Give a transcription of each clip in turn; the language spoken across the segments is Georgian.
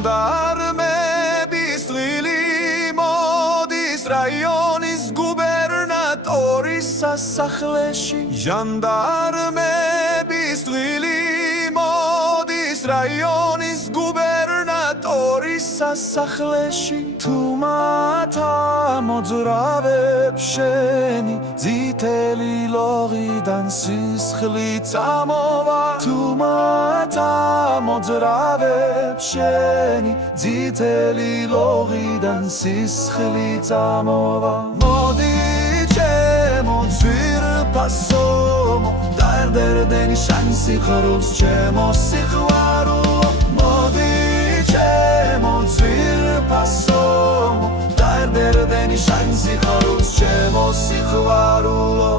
ჟანდარმების წვლილი მოდის რაიონის გუბერნატორის სასახლეში ჟანდარმების წვლილი მოდის რაიონის გუბერნატორის სასახლეში თუ მათა მოძრავებს შენი წითელი ლოღიდან სისხლით წამოვა თუ მათა მოძრავებს შენი წითელი ლოღიდან სისხლით წამოვა მოდი ჩემო ძვირფასო დაერდერდენი შანსი ხრულს ჩემო სიყვარულო მოდი ჩემო ძვირფასო დაერდერდენი შანსი ხრულს ჩემო სიყვარულო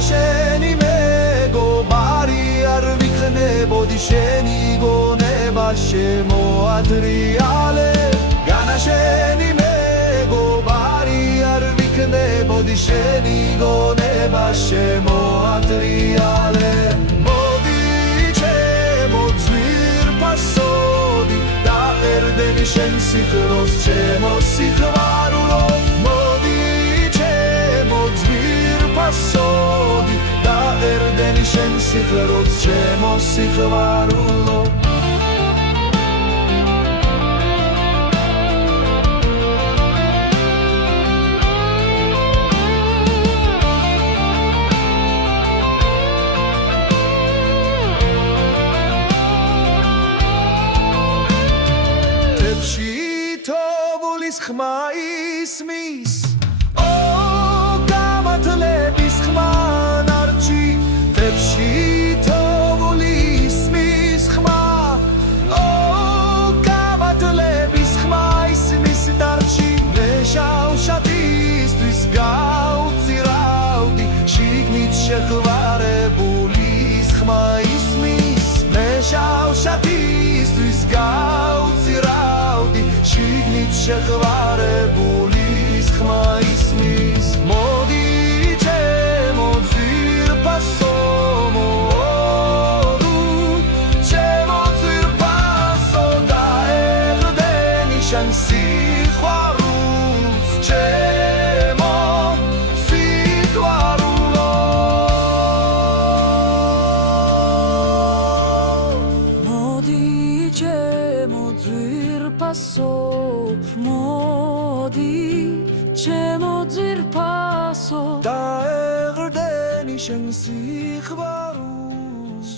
შენი მეგობარი არ ვიქნებოდი შენი გონება შემოადრიალე განა შენი მეგობარი არ ვიქნებოდი შენი გონება შემოადრიალე მოდი ჩემო ძვირფასოდი დაერდენი შენ სიხროს ჩემო სიყვარულო მოდი ჩემო ძვირფასოდი დაერდენი შენ სიხროს ჩემო სიყვარულო ხმა ისმის გამათლების ხმა ნარჩი თებში თოვული ისმის ხმა გამათლების ხმა ისმის დარჩი მეშავშათისთვის გავწირავდი შიგნით შეხვარებული ხმა ისმის მეშავშათისთვის გავწირავდი შიგნით შეხვარებული ხმა ისმის მოდი ჩემო ძვირფასო ჩემო ძვირფასო დაერდენი შენ სიყვარულს ჩემო სიყვარულო მოდი ჩემო ძვირფასო მოდი ჩემო ძვირფასო დაერდენი შენ სიყვარულს